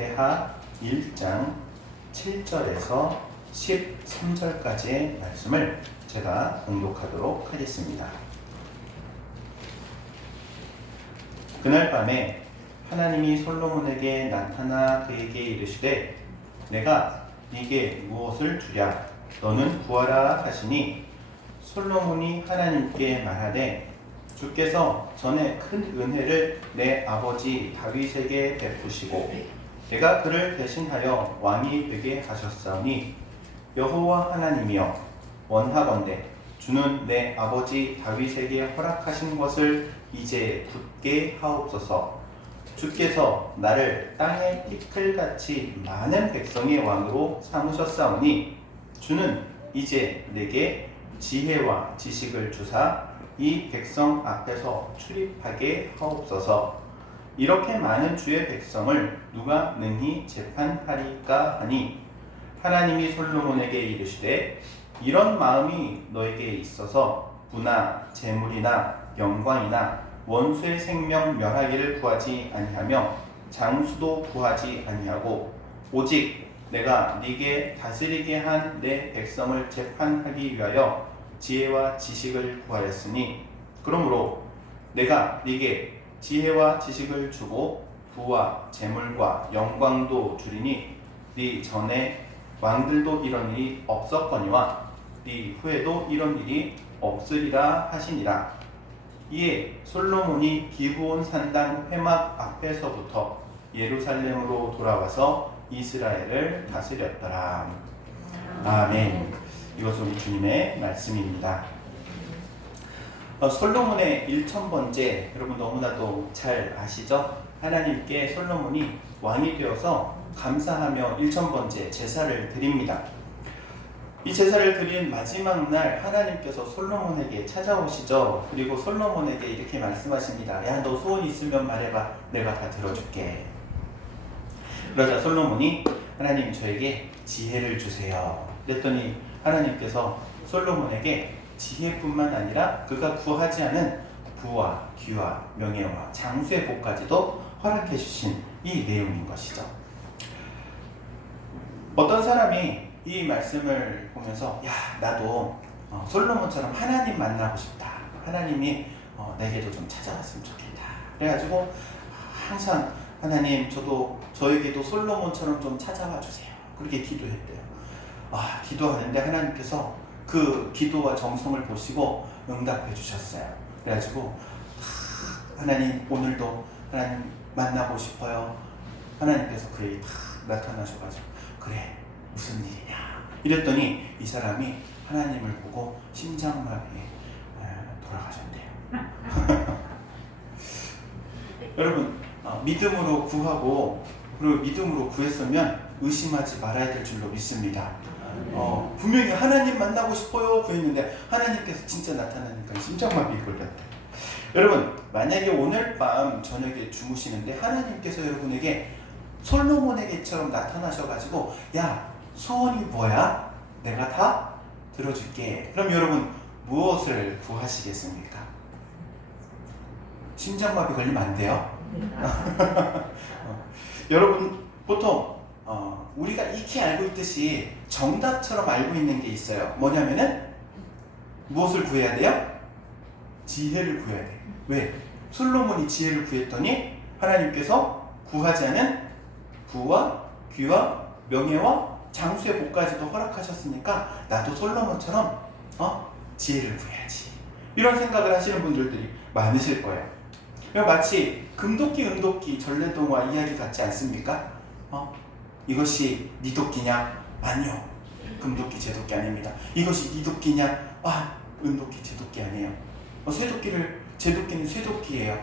디모데하 1장 7절에서 13절까지의 말씀을 제가 봉독하도록 하겠습니다. 그날 밤에 하나님이 솔로몬에게 나타나 그에게 이르시되 내가 네게 무엇을 주랴 너는 구하라 하시니 솔로몬이 하나님께 말하되 주께서 전에 큰 은혜를 내 아버지 다윗에게 베푸시고 내가 그를 대신하여 왕이 되게 하셨사오니 여호와 하나님이여 원하건대 주는 내 아버지 다윗에게 허락하신 것을 이제 굳게 하옵소서. 주께서 나를 땅의 티끌같이 많은 백성의 왕으로 삼으셨사오니 주는 이제 내게 지혜와 지식을 주사 이 백성 앞에서 출입하게 하옵소서. 이렇게 많은 주의 백성을 누가 능히 재판하리까 하니 하나님이 솔로몬에게 이르시되 이런 마음이 너에게 있어서 부나 재물이나 영광이나 원수의 생명 멸하기를 구하지 아니하며 장수도 구하지 아니하고 오직 내가 네게 다스리게 한 내 백성을 재판하기 위하여 지혜와 지식을 구하였으니 그러므로 내가 네게 지혜와 지식을 주고 부와 재물과 영광도 주리니 네 전에 왕들도 이런 일이 없었거니와 네 후에도 이런 일이 없으리라 하시니라. 이에 솔로몬이 기브온 산당 회막 앞에서부터 예루살렘으로 돌아와서 이스라엘을 다스렸더라. 아멘. 이것은 우리 주님의 말씀입니다. 솔로몬의 1000번째, 여러분 너무나도 잘 아시죠? 하나님께 솔로몬이 왕이 되어서 감사하며 1000번째 제사를 드립니다. 이 제사를 드린 마지막 날 하나님께서 솔로몬에게 찾아오시죠. 그리고 솔로몬에게 이렇게 말씀하십니다. 야, 너 소원 있으면 말해봐. 내가 다 들어줄게. 그러자 솔로몬이 하나님 저에게 지혜를 주세요. 그랬더니 하나님께서 솔로몬에게 지혜뿐만 아니라 그가 구하지 않은 부와 귀와 명예와 장수의 복까지도 허락해 주신 이 내용인 것이죠. 어떤 사람이 이 말씀을 보면서 야, 나도 솔로몬처럼 하나님 만나고 싶다. 하나님이 내게도 좀 찾아왔으면 좋겠다. 그래가지고 항상 하나님 저에게도 솔로몬처럼 좀 찾아와 주세요. 그렇게 기도했대요. 기도하는데 하나님께서 그 기도와 정성을 보시고 응답해 주셨어요. 그래가지고 하나님 오늘도 하나님 만나고 싶어요. 하나님께서 그에게 나타나셔가지고 그래 무슨 일이냐 이랬더니 이 사람이 하나님을 보고 심장마비에 돌아가셨대요. 여러분 믿음으로 구하고 그리고 믿음으로 구했으면 의심하지 말아야 될 줄로 믿습니다. 분명히 하나님 만나고 싶어요 구했는데 하나님께서 진짜 나타나니까 심장마비에 걸렸대. 여러분 만약에 오늘 밤 저녁에 주무시는데 하나님께서 여러분에게 솔로몬에게처럼 나타나셔가지고 야 소원이 뭐야? 내가 다 들어줄게. 그럼 여러분 무엇을 구하시겠습니까? 심장마비 걸리면 안 돼요. 여러분 보통 우리가 익히 알고 있듯이 정답처럼 알고 있는 게 있어요. 뭐냐면은 무엇을 구해야 돼요? 지혜를 구해야 돼. 왜? 솔로몬이 지혜를 구했더니 하나님께서 구하지 않은 부와 귀와 명예와 장수의 복까지도 허락하셨으니까 나도 솔로몬처럼 지혜를 구해야지. 이런 생각을 하시는 분들이 많으실 거예요. 마치 금도끼 은도끼 전래동화 이야기 같지 않습니까? 이것이 네 도끼냐? 아니요. 금도끼 제 도끼 아닙니다. 이것이 네 도끼냐? 은도끼 제 도끼 아니에요. 제 도끼는 쇠도끼예요.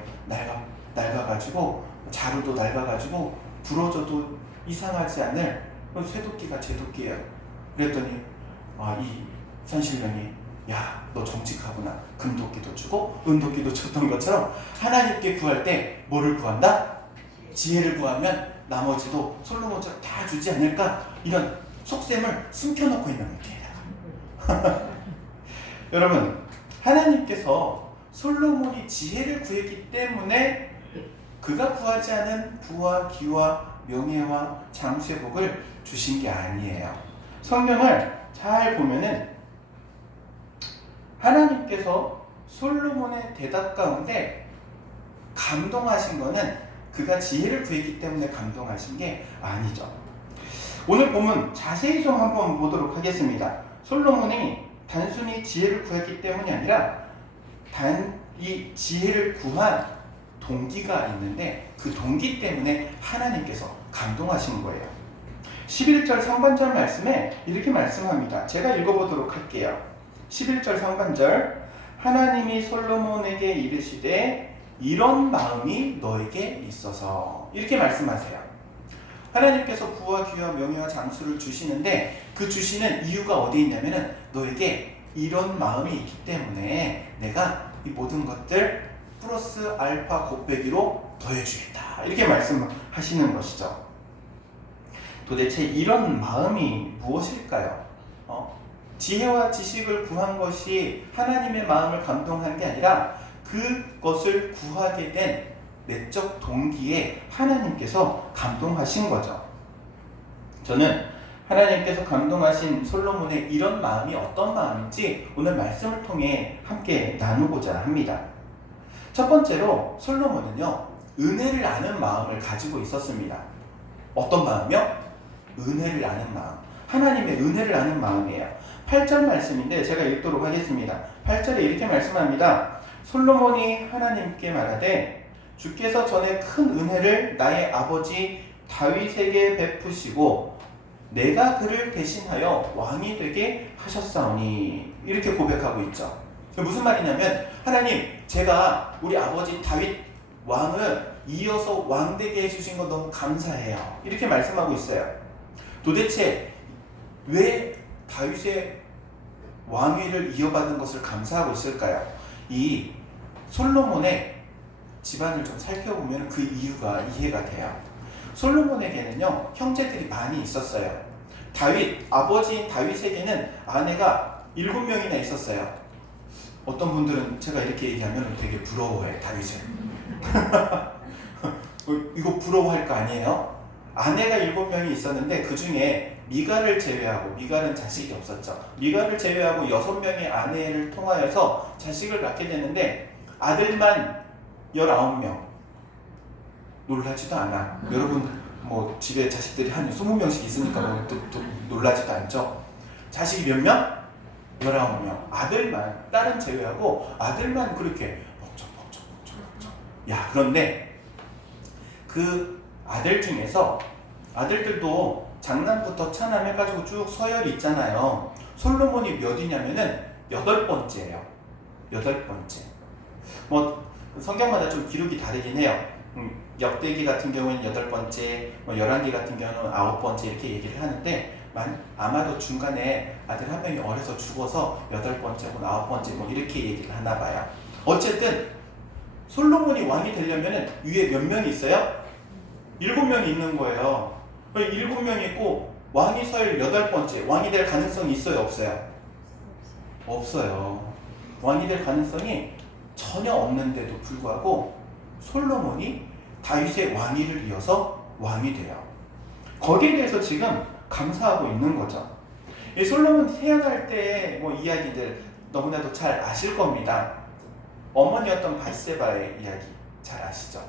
낫아가지고 자루도 낡아가지고 부러져도 이상하지 않을 쇠도끼가 제 도끼예요. 그랬더니 이 산신령이 야, 너 정직하구나. 금도끼도 주고 은도끼도 줬던 것처럼 하나님께 구할 때 뭐를 구한다? 지혜를 구하면 나머지도 솔로몬처럼 다 주지 않을까? 이런 속셈을 숨겨놓고 있는 거예요. 여러분 하나님께서 솔로몬이 지혜를 구했기 때문에 그가 구하지 않은 부와 귀와 명예와 장수의 복을 주신 게 아니에요. 성경을 잘 보면은 하나님께서 솔로몬의 대답 가운데 감동하신 거는 그가 지혜를 구했기 때문에 감동하신 게 아니죠. 오늘 본문 자세히 좀 한번 보도록 하겠습니다. 솔로몬이 단순히 지혜를 구했기 때문이 아니라 이 지혜를 구한 동기가 있는데 그 동기 때문에 하나님께서 감동하신 거예요. 11절 상반절 말씀에 이렇게 말씀합니다. 제가 읽어보도록 할게요. 11절 상반절, 하나님이 솔로몬에게 이르시되 이런 마음이 너에게 있어서, 이렇게 말씀하세요. 하나님께서 부와 귀와 명예와 장수를 주시는데 그 주시는 이유가 어디에 있냐면은 너에게 이런 마음이 있기 때문에 내가 이 모든 것들 플러스 알파 곱빼기로 더해주겠다, 이렇게 말씀하시는 것이죠. 도대체 이런 마음이 무엇일까요? 지혜와 지식을 구한 것이 하나님의 마음을 감동한 게 아니라 그것을 구하게 된 내적 동기에 하나님께서 감동하신 거죠. 저는 하나님께서 감동하신 솔로몬의 이런 마음이 어떤 마음인지 오늘 말씀을 통해 함께 나누고자 합니다. 첫 번째로 솔로몬은요, 은혜를 아는 마음을 가지고 있었습니다. 어떤 마음이요? 은혜를 아는 마음. 하나님의 은혜를 아는 마음이에요. 8절 말씀인데 제가 읽도록 하겠습니다. 8절에 이렇게 말씀합니다. 솔로몬이 하나님께 말하되 주께서 전에 큰 은혜를 나의 아버지 다윗에게 베푸시고 내가 그를 대신하여 왕이 되게 하셨사오니, 이렇게 고백하고 있죠. 무슨 말이냐면 하나님, 제가 우리 아버지 다윗 왕을 이어서 왕 되게 해주신 거 너무 감사해요, 이렇게 말씀하고 있어요. 도대체 왜 다윗의 왕위를 이어받은 것을 감사하고 있을까요? 이 솔로몬의 집안을 좀 살펴보면 그 이유가 이해가 돼요. 솔로몬에게는요, 형제들이 많이 있었어요. 아버지인 다윗에게는 아내가 7명이나 있었어요. 어떤 분들은 제가 이렇게 얘기하면 되게 부러워해, 다윗을. 이거 부러워할 거 아니에요? 아내가 7명이 있었는데 그 중에 미갈을 제외하고, 미갈은 자식이 없었죠. 미갈을 제외하고 6명의 아내를 통하여서 자식을 낳게 되는데 아들만 19명. 놀라지도 않아. 여러분 뭐 집에 자식들이 한 20명씩 있으니까 뭐 또 놀라지도 않죠. 자식이 몇 명? 19명. 아들만, 딸은 제외하고 아들만 그렇게 벅적. 야, 그런데 그 아들 중에서, 아들들도 장남부터 차남 해가지고 쭉 서열이 있잖아요. 솔로몬이 몇이냐면은 8번째예요. 8번째. 뭐 성경마다 좀 기록이 다르긴 해요. 역대기 같은 경우에는 8번째, 열왕기 같은 경우는 9번째 이렇게 얘기를 하는데 아마도 중간에 아들 한 명이 어려서 죽어서 8번째고 9번째 뭐 이렇게 얘기를 하나 봐요. 어쨌든 솔로몬이 왕이 되려면 위에 몇 명이 있어요? 7명이 있는 거예요. 7명이 있고 왕이 서열 8번째, 왕이 될 가능성이 있어요, 없어요? 없어요. 왕이 될 가능성이 전혀 없는데도 불구하고 솔로몬이 다윗의 왕위를 이어서 왕이 돼요. 거기에 대해서 지금 감사하고 있는 거죠. 이 솔로몬 태어날 때 뭐 이야기들 너무나도 잘 아실 겁니다. 어머니였던 밧세바의 이야기 잘 아시죠?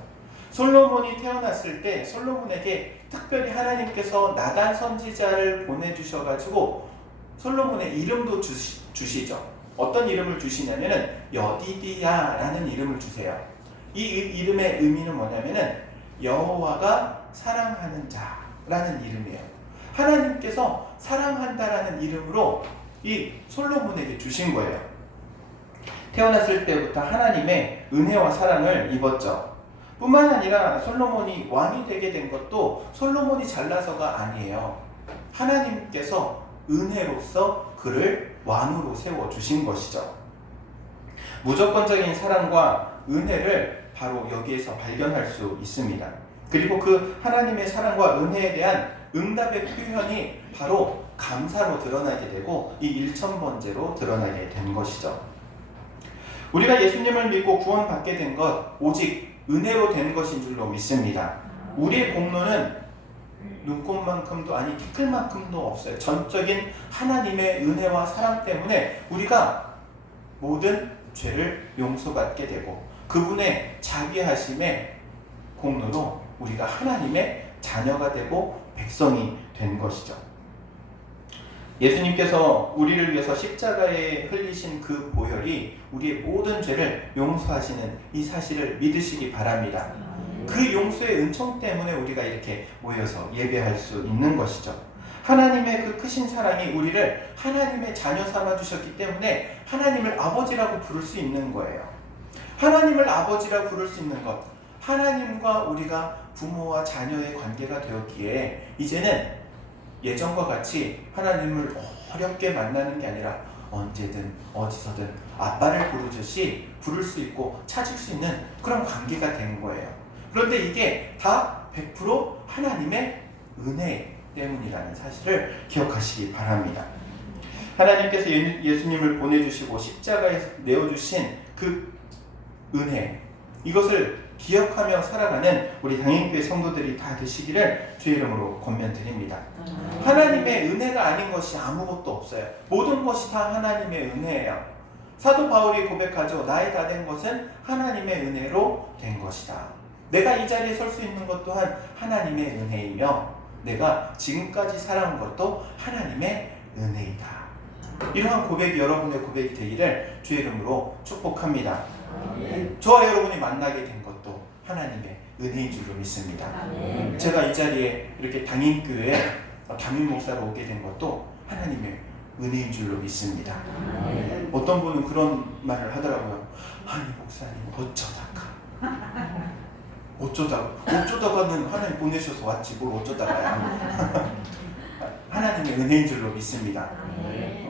솔로몬이 태어났을 때 솔로몬에게 특별히 하나님께서 나단 선지자를 보내주셔가지고 솔로몬의 이름도 주시죠. 어떤 이름을 주시냐면은 여디디야라는 이름을 주세요. 이 이름의 의미는 뭐냐면은 여호와가 사랑하는 자라는 이름이에요. 하나님께서 사랑한다라는 이름으로 이 솔로몬에게 주신 거예요. 태어났을 때부터 하나님의 은혜와 사랑을 입었죠. 뿐만 아니라 솔로몬이 왕이 되게 된 것도 솔로몬이 잘나서가 아니에요. 하나님께서 은혜로서 그를 왕으로 세워주신 것이죠. 무조건적인 사랑과 은혜를 바로 여기에서 발견할 수 있습니다. 그리고 그 하나님의 사랑과 은혜에 대한 응답의 표현이 바로 감사로 드러나게 되고 이 1000번째로 드러나게 된 것이죠. 우리가 예수님을 믿고 구원받게 된 것 오직 은혜로 된 것인 줄로 믿습니다. 우리의 공로는 눈곱만큼도 아니 티끌만큼도 없어요. 전적인 하나님의 은혜와 사랑 때문에 우리가 모든 죄를 용서받게 되고 그분의 자비하심의 공로로 우리가 하나님의 자녀가 되고 백성이 된 것이죠. 예수님께서 우리를 위해서 십자가에 흘리신 그 보혈이 우리의 모든 죄를 용서하시는 이 사실을 믿으시기 바랍니다. 그 용서의 은총 때문에 우리가 이렇게 모여서 예배할 수 있는 것이죠. 하나님의 그 크신 사랑이 우리를 하나님의 자녀 삼아 주셨기 때문에 하나님을 아버지라고 부를 수 있는 거예요. 하나님을 아버지라고 부를 수 있는 것, 하나님과 우리가 부모와 자녀의 관계가 되었기에 이제는 예전과 같이 하나님을 어렵게 만나는 게 아니라 언제든 어디서든 아빠를 부르듯이 부를 수 있고 찾을 수 있는 그런 관계가 된 거예요. 그런데 이게 다 100% 하나님의 은혜 때문이라는 사실을 기억하시기 바랍니다. 하나님께서 예수님을 보내주시고 십자가에 내어주신 그 은혜, 이것을 기억하며 살아가는 우리 당인교회 성도들이 다 되시기를 주의 이름으로 권면드립니다. 하나님의 은혜가 아닌 것이 아무것도 없어요. 모든 것이 다 하나님의 은혜예요. 사도 바울이 고백하죠. 나의 다 된 것은 하나님의 은혜로 된 것이다. 내가 이 자리에 설 수 있는 것 또한 하나님의 은혜이며 내가 지금까지 살아온 것도 하나님의 은혜이다. 이러한 고백이 여러분의 고백이 되기를 주의 이름으로 축복합니다. 저와 여러분이 만나게 된 것도 하나님의 은혜인 줄로 믿습니다. 제가 이 자리에 이렇게 당인교회 담임 목사로 오게 된 것도 하나님의 은혜인 줄로 믿습니다. 어떤 분은 그런 말을 하더라고요. 아니 목사님 어쩌다가는 하나님 보내셔서 왔지 뭘 어쩌다가야. 하나님의 은혜인 줄로 믿습니다.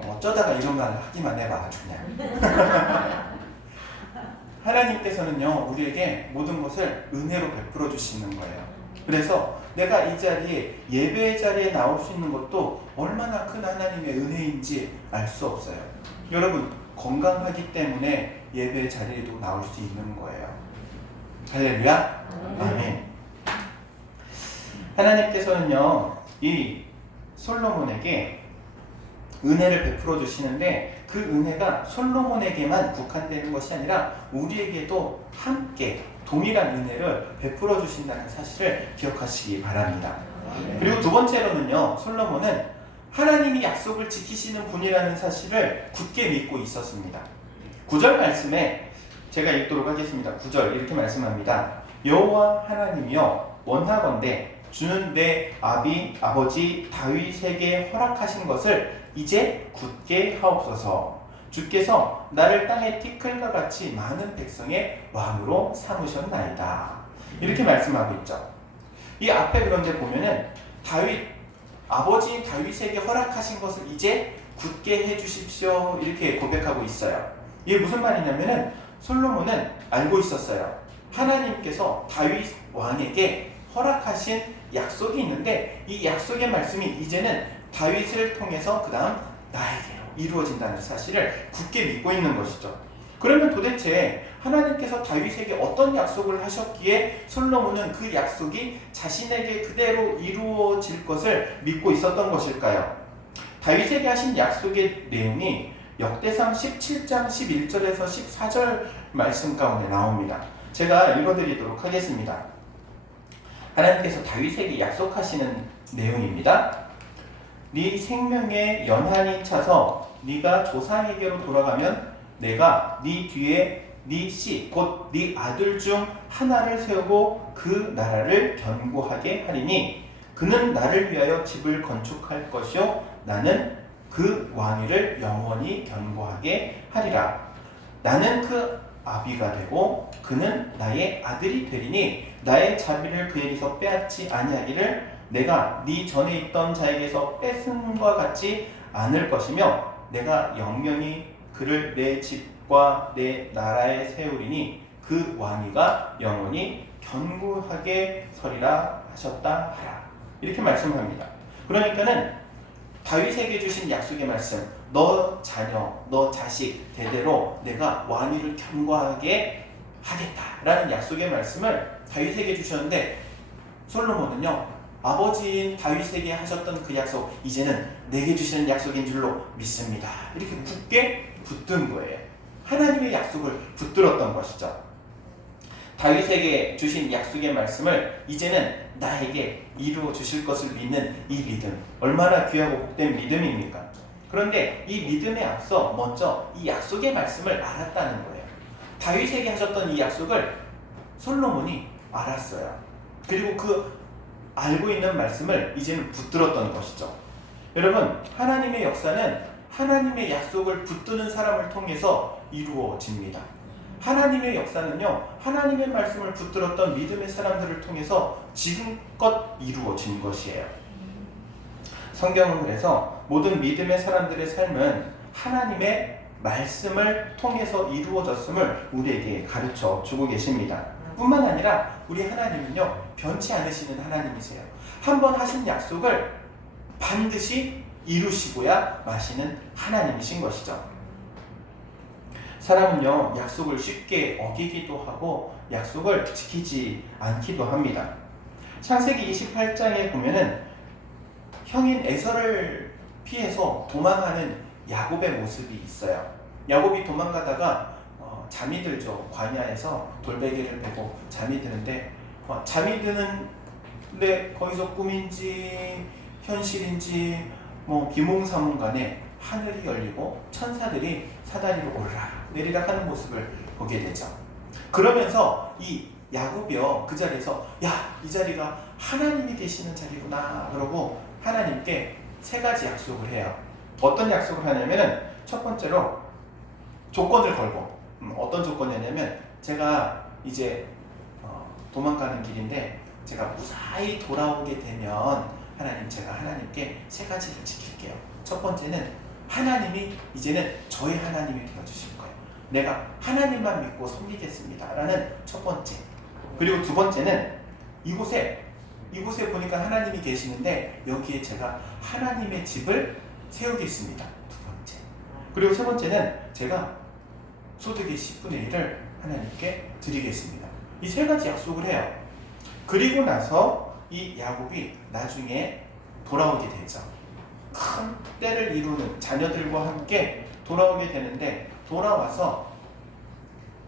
어쩌다가 이런 말 하기만 해봐 아주 그냥. 하나님께서는요 우리에게 모든 것을 은혜로 베풀어 주시는 거예요. 그래서 내가 이 자리에 예배의 자리에 나올 수 있는 것도 얼마나 큰 하나님의 은혜인지 알 수 없어요. 여러분 건강하기 때문에 예배의 자리에도 나올 수 있는 거예요. 할렐루야. 아멘. 하나님께서는요 이 솔로몬에게 은혜를 베풀어 주시는데 그 은혜가 솔로몬에게만 국한되는 것이 아니라 우리에게도 함께 동일한 은혜를 베풀어 주신다는 사실을 기억하시기 바랍니다. 그리고 두 번째로는요 솔로몬은 하나님이 약속을 지키시는 분이라는 사실을 굳게 믿고 있었습니다. 9절 말씀에 제가 읽도록 하겠습니다. 9절 이렇게 말씀합니다. 여호와 하나님이여 원하건대 주는 내 아버지 다윗에게 허락하신 것을 이제 굳게 하옵소서. 주께서 나를 땅의 티끌과 같이 많은 백성의 왕으로 삼으셨나이다. 이렇게 말씀하고 있죠. 이 앞에 그런데 보면은 아버지 다윗에게 허락하신 것을 이제 굳게 해주십시오. 이렇게 고백하고 있어요. 이게 무슨 말이냐면은 솔로몬은 알고 있었어요. 하나님께서 다윗 왕에게 허락하신 약속이 있는데 이 약속의 말씀이 이제는 다윗을 통해서 그 다음 나에게로 이루어진다는 사실을 굳게 믿고 있는 것이죠. 그러면 도대체 하나님께서 다윗에게 어떤 약속을 하셨기에 솔로몬은 그 약속이 자신에게 그대로 이루어질 것을 믿고 있었던 것일까요? 다윗에게 하신 약속의 내용이 역대상 17장 11절에서 14절 말씀 가운데 나옵니다. 제가 읽어드리도록 하겠습니다. 하나님께서 다윗에게 약속하시는 내용입니다. 네 생명의 연한이 차서 네가 조상에게로 돌아가면 내가 네 뒤에 네 씨 곧 네 아들 중 하나를 세우고 그 나라를 견고하게 하리니 그는 나를 위하여 집을 건축할 것이요 나는 그 왕위를 영원히 견고하게 하리라. 나는 그 아비가 되고 그는 나의 아들이 되리니 나의 자비를 그에게서 빼앗지 아니하기를 내가 네 전에 있던 자에게서 뺏음과 같지 않을 것이며 내가 영영히 그를 내 집과 내 나라에 세우리니 그 왕위가 영원히 견고하게 서리라 하셨다 하라. 이렇게 말씀합니다. 그러니까는 다윗에게 주신 약속의 말씀, 너 자녀, 너 자식 대대로 내가 왕위를 견고하게 하겠다라는 약속의 말씀을 다윗에게 주셨는데 솔로몬은요 아버지인 다윗에게 하셨던 그 약속, 이제는 내게 주시는 약속인 줄로 믿습니다. 이렇게 굳게 붙든 거예요. 하나님의 약속을 붙들었던 것이죠. 다윗에게 주신 약속의 말씀을 이제는 나에게 이루어 주실 것을 믿는 이 믿음, 얼마나 귀하고 복된 믿음입니까? 그런데 이 믿음에 앞서 먼저 이 약속의 말씀을 알았다는 거예요. 다윗에게 하셨던 이 약속을 솔로몬이 알았어요. 그리고 그 알고 있는 말씀을 이제는 붙들었던 것이죠. 여러분, 하나님의 역사는 하나님의 약속을 붙드는 사람을 통해서 이루어집니다. 하나님의 역사는요, 하나님의 말씀을 붙들었던 믿음의 사람들을 통해서 지금껏 이루어진 것이에요. 성경은 그래서 모든 믿음의 사람들의 삶은 하나님의 말씀을 통해서 이루어졌음을 우리에게 가르쳐 주고 계십니다. 뿐만 아니라 우리 하나님은요, 변치 않으시는 하나님이세요. 한번 하신 약속을 반드시 이루시고야 마시는 하나님이신 것이죠. 사람은요, 약속을 쉽게 어기기도 하고 약속을 지키지 않기도 합니다. 창세기 28장에 보면은 형인 에서를 피해서 도망하는 야곱의 모습이 있어요. 야곱이 도망가다가 잠이 들죠. 광야에서 돌베개를 베고 잠이 드는데 잠이 드는데 거기서 꿈인지 현실인지 비몽사몽간에 하늘이 열리고 천사들이 사다리로 오르락 내리락 하는 모습을 보게 되죠. 그러면서 이 야곱이요, 그 자리에서 이 자리가 하나님이 계시는 자리구나 그러고 하나님께 세 가지 약속을 해요. 어떤 약속을 하냐면은 첫 번째로 조건을 걸고, 어떤 조건이냐면 제가 이제 도망가는 길인데 제가 무사히 돌아오게 되면 하나님, 제가 하나님께 세 가지를 지킬게요. 첫 번째는 하나님이 이제는 저희 하나님이 되어주실 거예요. 내가 하나님만 믿고 섬기겠습니다 라는 첫 번째. 그리고 두 번째는 이곳에 보니까 하나님이 계시는데 여기에 제가 하나님의 집을 세우겠습니다. 두 번째. 그리고 세 번째는 제가 소득의 10분의 1을 하나님께 드리겠습니다. 이 세 가지 약속을 해요. 그리고 나서 이 야곱이 나중에 돌아오게 되죠. 큰 때를 이루는 자녀들과 함께 돌아오게 되는데, 돌아와서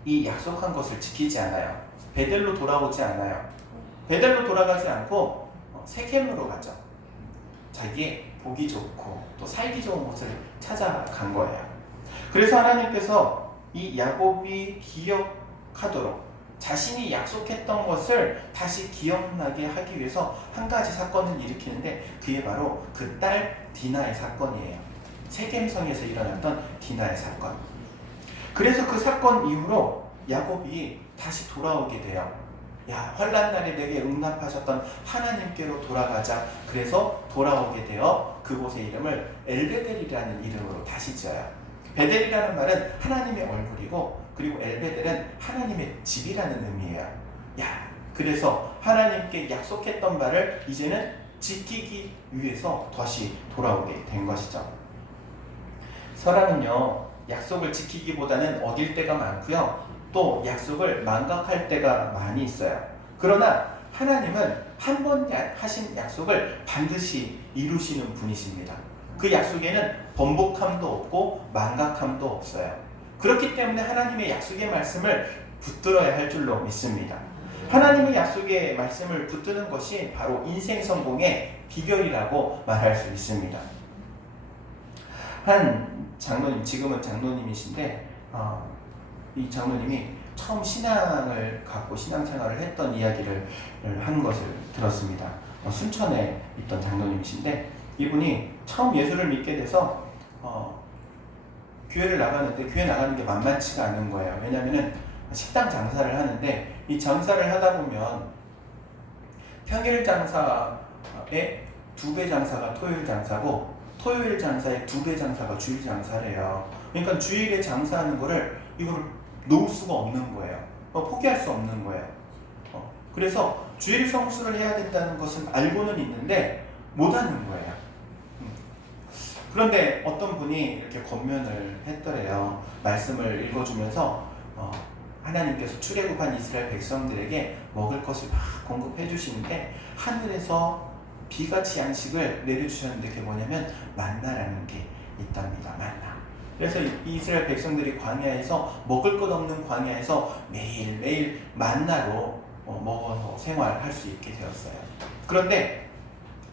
이 약속한 것을 지키지 않아요. 베델로 돌아오지 않아요. 베델로 돌아가지 않고 세겜으로 가죠. 자기의 보기 좋고 또 살기 좋은 곳을 찾아간 거예요. 그래서 하나님께서 이 야곱이 기억하도록 자신이 약속했던 것을 다시 기억나게 하기 위해서 한 가지 사건을 일으키는데, 그게 바로 그 딸 디나의 사건이에요. 세겜성에서 일어났던 디나의 사건. 그래서 그 사건 이후로 야곱이 다시 돌아오게 돼요. 환난 날에 내게 응답하셨던 하나님께로 돌아가자. 그래서 돌아오게 되어 그곳의 이름을 엘베델이라는 이름으로 다시 지어요. 베델이라는 말은 하나님의 얼굴이고, 그리고 엘베델은 하나님의 집이라는 의미예요. 그래서 하나님께 약속했던 바를 이제는 지키기 위해서 다시 돌아오게 된 것이죠. 사람은요, 약속을 지키기보다는 어길 때가 많고요, 또 약속을 망각할 때가 많이 있어요. 그러나 하나님은 한 번 하신 약속을 반드시 이루시는 분이십니다. 그 약속에는 번복함도 없고 망각함도 없어요. 그렇기 때문에 하나님의 약속의 말씀을 붙들어야 할 줄로 믿습니다. 하나님의 약속의 말씀을 붙드는 것이 바로 인생 성공의 비결이라고 말할 수 있습니다. 한 장로님, 지금은 장로님이신데 이 장로님이 처음 신앙을 갖고 신앙생활을 했던 이야기를 한 것을 들었습니다. 순천에 있던 장로님이신데, 이분이 처음 예수를 믿게 돼서 교회를 나가는데 교회 나가는 게 만만치가 않은 거예요. 왜냐하면 식당 장사를 하는데, 이 장사를 하다 보면 평일 장사의 2배 장사가 토요일 장사고, 토요일 장사의 2배 장사가 주일 장사래요. 그러니까 주일에 장사하는 거를 이거를 놓을 수가 없는 거예요. 포기할 수 없는 거예요. 그래서 주일 성수를 해야 된다는 것은 알고는 있는데 못하는 거예요. 그런데 어떤 분이 이렇게 권면을 했더래요. 말씀을 읽어주면서 하나님께서 출애굽한 이스라엘 백성들에게 먹을 것을 막 공급해 주시는데, 하늘에서 비같이 양식을 내려주셨는데 그게 뭐냐면 만나라는 게 있답니다. 만나. 그래서 이스라엘 백성들이 광야에서 먹을 것 없는 광야에서 매일매일 만나로 먹어서 생활할 수 있게 되었어요. 그런데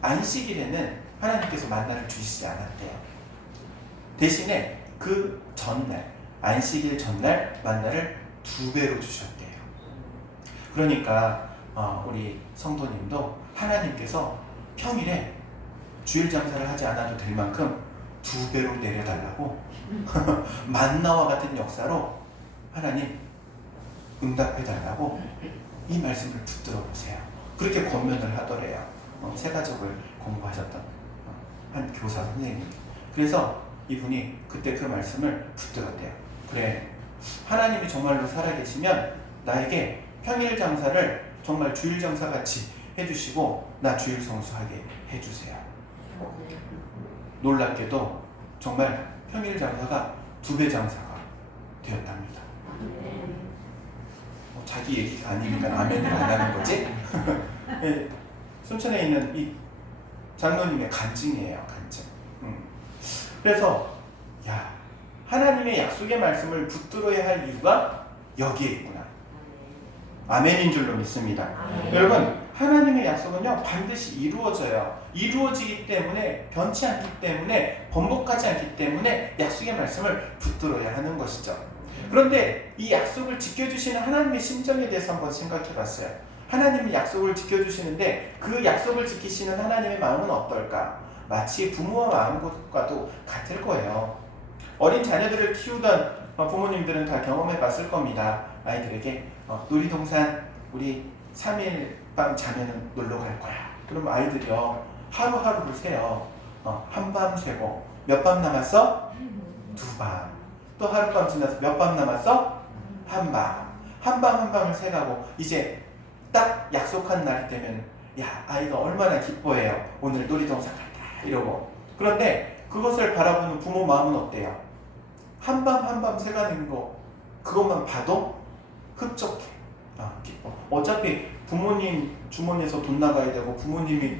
안식일에는 하나님께서 만나를 주시지 않았대요. 대신에 그 전날, 안식일 전날 만나를 2배로 주셨대요. 그러니까 우리 성도님도 하나님께서 평일에 주일 장사를 하지 않아도 될 만큼 2배로 내려달라고 만나와 같은 역사로 하나님 응답해달라고 이 말씀을 붙들어 보세요. 그렇게 권면을 하더래요. 새가족을 공부하셨던 한 교사 선생님이. 그래서 이분이 그때 그 말씀을 붙들었대요. 그래, 하나님이 정말로 살아계시면 나에게 평일 장사를 정말 주일 장사같이 해주시고 나 주일 성수하게 해주세요. 놀랍게도 정말 평일 장사가 2배 장사가 되었답니다. 자기 얘기가 아니니까 아멘을 안 하는 거지? 네, 순천에 있는 이 장로님의 간증이에요. 간증. 그래서 하나님의 약속의 말씀을 붙들어야 할 이유가 여기에 있구나. 아멘인 줄로 믿습니다. 여러분, 하나님의 약속은요 반드시 이루어져요. 이루어지기 때문에, 변치 않기 때문에, 번복하지 않기 때문에 약속의 말씀을 붙들어야 하는 것이죠. 그런데 이 약속을 지켜주시는 하나님의 심정에 대해서 한번 생각해 봤어요. 하나님이 약속을 지켜주시는데 그 약속을 지키시는 하나님의 마음은 어떨까? 마치 부모와 마음과도 같을 거예요. 어린 자녀들을 키우던 부모님들은 다 경험해 봤을 겁니다. 아이들에게 놀이동산 우리 3일 밤 자면은 놀러 갈 거야. 그럼 아이들이요 하루하루를 세요. 한밤 세고 몇 밤 남았어? 2밤. 또 하룻밤 지나서 몇 밤 남았어? 한밤. 한 밤을 세가고 이제 딱 약속한 날이 되면 아이가 얼마나 기뻐해요. 오늘 놀이동산 갈까 이러고. 그런데 그것을 바라보는 부모 마음은 어때요? 한 밤 새가는 거 그것만 봐도 흡족해. 기뻐. 어차피 부모님 주머니에서 돈 나가야 되고 부모님이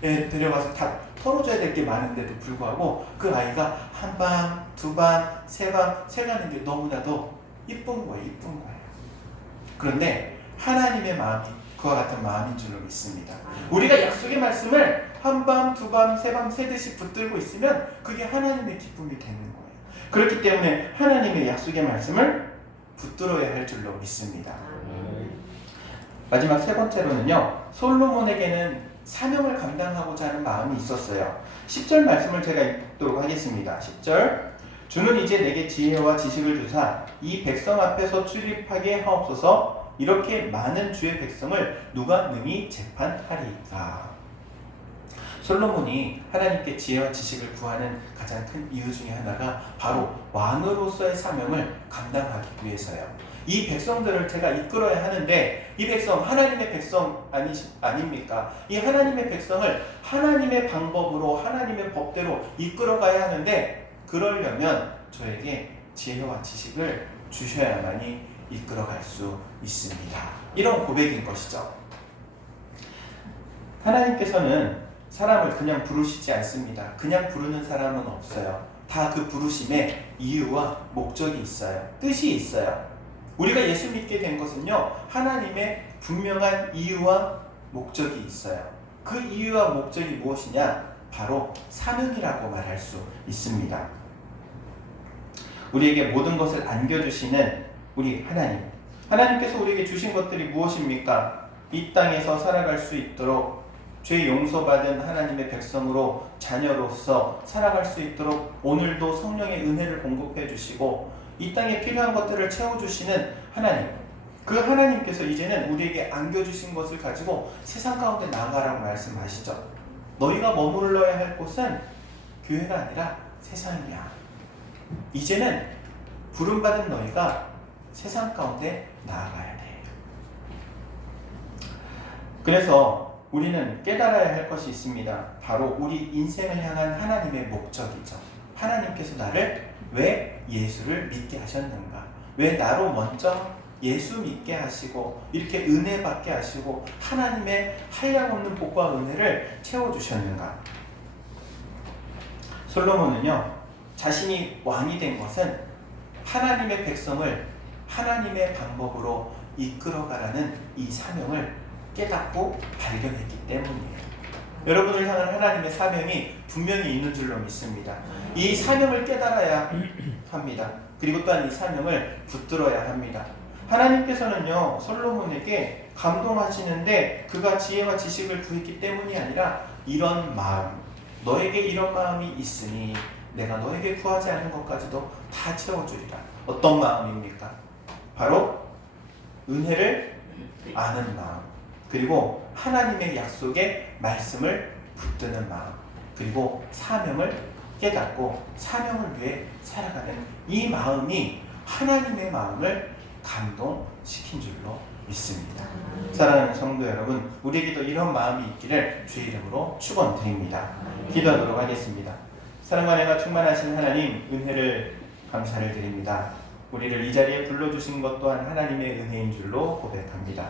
데려가서 다 털어줘야 될 게 많은데도 불구하고 그 아이가 한 밤, 2밤, 3밤 새가는 게 너무나도 이쁜 거예요. 이쁜 거예요. 그런데 하나님의 마음이 그와 같은 마음인 줄로 믿습니다. 우리가 약속의 말씀을 한 밤, 2밤, 3밤 새듯이 붙들고 있으면 그게 하나님의 기쁨이 되는 거예요. 그렇기 때문에 하나님의 약속의 말씀을 붙들어야 할 줄로 믿습니다. 마지막 3번째로는요, 솔로몬에게는 사명을 감당하고자 하는 마음이 있었어요. 10절 말씀을 제가 읽도록 하겠습니다. 10절, 주는 이제 내게 지혜와 지식을 주사 이 백성 앞에서 출입하게 하옵소서. 이렇게 많은 주의 백성을 누가 능히 재판하리까. 솔로몬이 하나님께 지혜와 지식을 구하는 가장 큰 이유 중에 하나가 바로 왕으로서의 사명을 감당하기 위해서요. 이 백성들을 제가 이끌어야 하는데 이 백성 하나님의 백성 아닙니까? 이 하나님의 백성을 하나님의 방법으로 하나님의 법대로 이끌어가야 하는데 그러려면 저에게 지혜와 지식을 주셔야만이 이끌어갈 수 있습니다. 이런 고백인 것이죠. 하나님께서는 사람을 그냥 부르시지 않습니다. 그냥 부르는 사람은 없어요. 다 그 부르심에 이유와 목적이 있어요. 뜻이 있어요. 우리가 예수 믿게 된 것은요, 하나님의 분명한 이유와 목적이 있어요. 그 이유와 목적이 무엇이냐? 바로 사명이라고 말할 수 있습니다. 우리에게 모든 것을 안겨주시는 우리 하나님. 하나님께서 우리에게 주신 것들이 무엇입니까? 이 땅에서 살아갈 수 있도록 죄 용서받은 하나님의 백성으로 자녀로서 살아갈 수 있도록 오늘도 성령의 은혜를 공급해 주시고 이 땅에 필요한 것들을 채워주시는 하나님. 그 하나님께서 이제는 우리에게 안겨주신 것을 가지고 세상 가운데 나아가라고 말씀하시죠. 너희가 머물러야 할 곳은 교회가 아니라 세상이야. 이제는 부름받은 너희가 세상 가운데 나아가야 돼. 그래서 우리는 깨달아야 할 것이 있습니다. 바로 우리 인생을 향한 하나님의 목적이죠. 하나님께서 나를 왜 예수를 믿게 하셨는가? 왜 나로 먼저 예수 믿게 하시고 이렇게 은혜 받게 하시고 하나님의 한량없는 복과 은혜를 채워주셨는가? 솔로몬은요, 자신이 왕이 된 것은 하나님의 백성을 하나님의 방법으로 이끌어가라는 이 사명을 깨닫고 발견했기 때문이에요. 여러분을 향한 하나님의 사명이 분명히 있는 줄로 믿습니다. 이 사명을 깨달아야 합니다. 그리고 또한 이 사명을 붙들어야 합니다. 하나님께서는요, 솔로몬에게 감동하시는데 그가 지혜와 지식을 구했기 때문이 아니라 이런 마음, 너에게 이런 마음이 있으니 내가 너에게 구하지 않은 것까지도 다 채워주리라. 어떤 마음입니까? 바로 은혜를 아는 마음, 그리고 하나님의 약속의 말씀을 붙드는 마음, 그리고 사명을 깨닫고 사명을 위해 살아가는 이 마음이 하나님의 마음을 감동시킨 줄로 믿습니다. 사랑하는 성도 여러분, 우리에게도 이런 마음이 있기를 주의 이름으로 축원드립니다. 기도하도록 하겠습니다. 사랑과 은혜가 충만하신 하나님, 은혜를 감사를 드립니다. 우리를 이 자리에 불러주신 것 또한 하나님의 은혜인 줄로 고백합니다.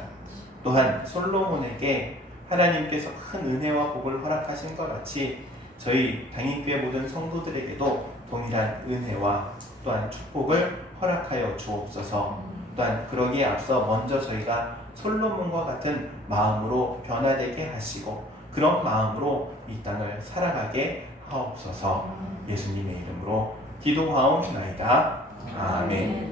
또한 솔로몬에게 하나님께서 큰 은혜와 복을 허락하신 것 같이 저희 당인교회 모든 성도들에게도 동일한 은혜와 또한 축복을 허락하여 주옵소서. 또한 그러기에 앞서 먼저 저희가 솔로몬과 같은 마음으로 변화되게 하시고 그런 마음으로 이 땅을 살아가게 하옵소서. 예수님의 이름으로 기도하옵나이다. 아멘.